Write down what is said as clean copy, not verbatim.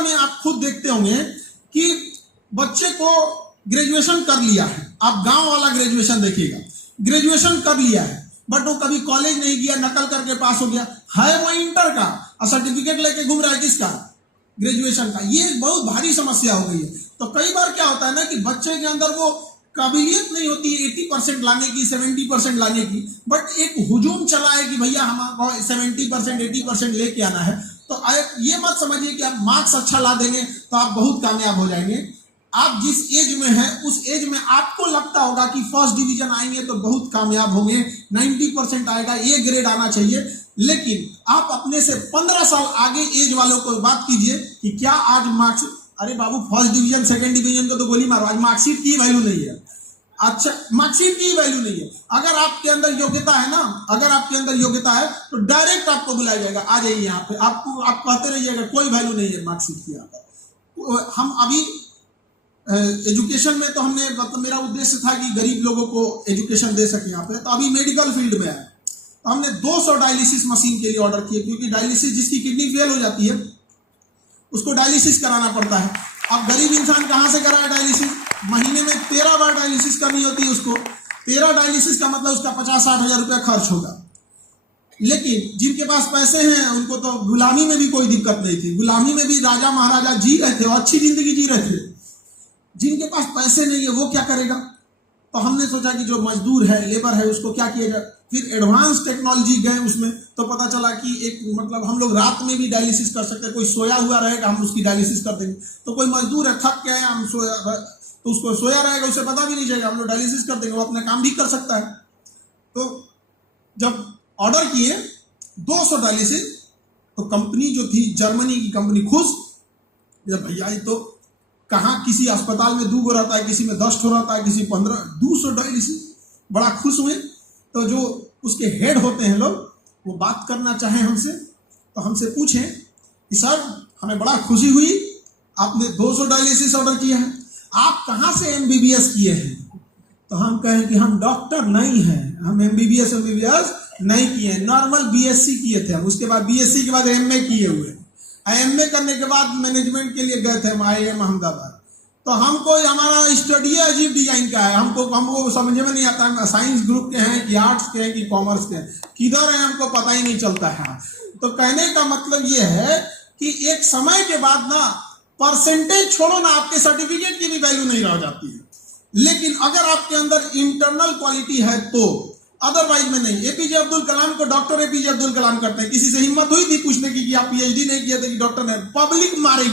India में आप खुद देखते होंगे कि बच्चे को ग्रेजुएशन कर लिया है, आप गांव वाला ग्रेजुएशन देखिएगा, ग्रेजुएशन कर लिया है बट वो कभी कॉलेज नहीं गया, नकल करके पास हो गया है, वो इंटर का और सर्टिफिकेट लेके घूम रहा है किसका, ग्रेजुएशन का। ये बहुत भारी समस्या हो गई है। तो कई बार क्या होता है ना कि बच्चे के अंदर वो काबिलियत नहीं होती 80% लाने की, 70% लाने की, बट एक हुजूम चला है कि भैया हमको 70% 80% लेके आना है। तो ये मत समझिए कि आप मार्क्स अच्छा ला देंगे तो आप बहुत कामयाब हो जाएंगे। आप जिस एज में हैं उस एज में आपको लगता होगा कि फर्स्ट डिवीजन आएंगे तो बहुत कामयाब होंगे, 90% आएगा, ए ग्रेड आना चाहिए, लेकिन आप अपने से 15 साल आगे एज वालों को बात कीजिए कि क्या आज मार्क्स, अरे बाबू फर्स्ट डिवीजन सेकंड डिवीजन को तो गोली मारो, आज मार्कशीट की वैल्यू नहीं है। अच्छा, मार्कशीट की वैल्यू नहीं है। अगर आपके अंदर योग्यता है ना, अगर आपके अंदर योग्यता है तो डायरेक्ट आपको बुलाया जाएगा, आ जाइए यहाँ पे, आपको आप कहते रहिएगा, कोई वैल्यू नहीं है मार्कशीट की। यहाँ पर हम अभी एजुकेशन में तो हमने, मतलब मेरा उद्देश्य था कि गरीब लोगों को एजुकेशन दे सके यहाँ पे, तो अभी मेडिकल फील्ड में है तो हमने 200 डायलिसिस मशीन के लिए ऑर्डर किए, क्योंकि डायलिसिस, जिसकी किडनी फेल हो जाती है उसको डायलिसिस कराना पड़ता है। अब गरीब इंसान कहाँ से कराए डायलिसिस, महीने में 13 बार डायलिसिस करनी होती है उसको, 13 डायलिसिस का मतलब उसका 50-60 हजार रुपया खर्च होगा। लेकिन जिनके पास पैसे हैं उनको तो गुलामी में भी कोई दिक्कत नहीं थी, गुलामी में भी राजा महाराजा जी रहे थे और अच्छी जिंदगी जी रहे थे। जिनके पास पैसे नहीं है वो क्या करेगा, तो हमने सोचा कि जो मजदूर है, लेबर है, उसको क्या किया जाए। फिर एडवांस टेक्नोलॉजी गए उसमें, तो पता चला कि एक, मतलब हम लोग रात में भी डायलिसिस कर सकते हैं, कोई सोया हुआ रहेगा हम उसकी डायलिसिस कर देंगे, तो कोई मजदूर है थक गए, हम सोया तो उसको सोया रहेगा, उसे पता भी नहीं चलेगा, हम लोग डायलिसिस कर देंगे, वो अपना काम भी कर सकता है। तो जब ऑर्डर किए 200 डायलिसिस, तो कंपनी जो थी, जर्मनी की कंपनी, खुश, भैया ये तो कहाँ किसी अस्पताल में 2 गो रहता है, किसी में 10 ठो रहता है, किसी 15, 200 डायलिसिस, बड़ा खुश हुए। तो जो उसके हेड होते हैं लोग, वो बात करना चाहे हमसे, तो हमसे पूछें कि सर हमें बड़ा खुशी हुई, आपने 200 डायलिसिस ऑर्डर किया है, आप कहाँ से MBBS किए हैं। तो हम कहें कि हम डॉक्टर नहीं हैं, हम MBBS नहीं किए, नॉर्मल BSc किए थे हम, उसके बाद BSc के बाद MA किए हुए, MA करने के बाद मैनेजमेंट के लिए गए थे हम IIM अहमदाबाद। तो हमको हमारा स्टडी अजीब डिजाइन का है, हमको समझ में नहीं आता है साइंस ग्रुप के हैं कि आर्ट्स के हैं कि कॉमर्स के हैं, किधर है हमको पता ही नहीं चलता है। तो कहने का मतलब ये है कि एक समय के बाद ना, परसेंटेज छोड़ो ना, आपके सर्टिफिकेट की भी वैल्यू नहीं रह जाती है, लेकिन अगर आपके अंदर इंटरनल क्वालिटी है तो, अदरवाइज में नहीं। APJ अब्दुल कलाम को डॉक्टर APJ अब्दुल कलाम करते हैं, किसी से हिम्मत हुई थी पूछने की कि आप PhD नहीं किए थे कि डॉक्टर ने, पब्लिक मारेगी।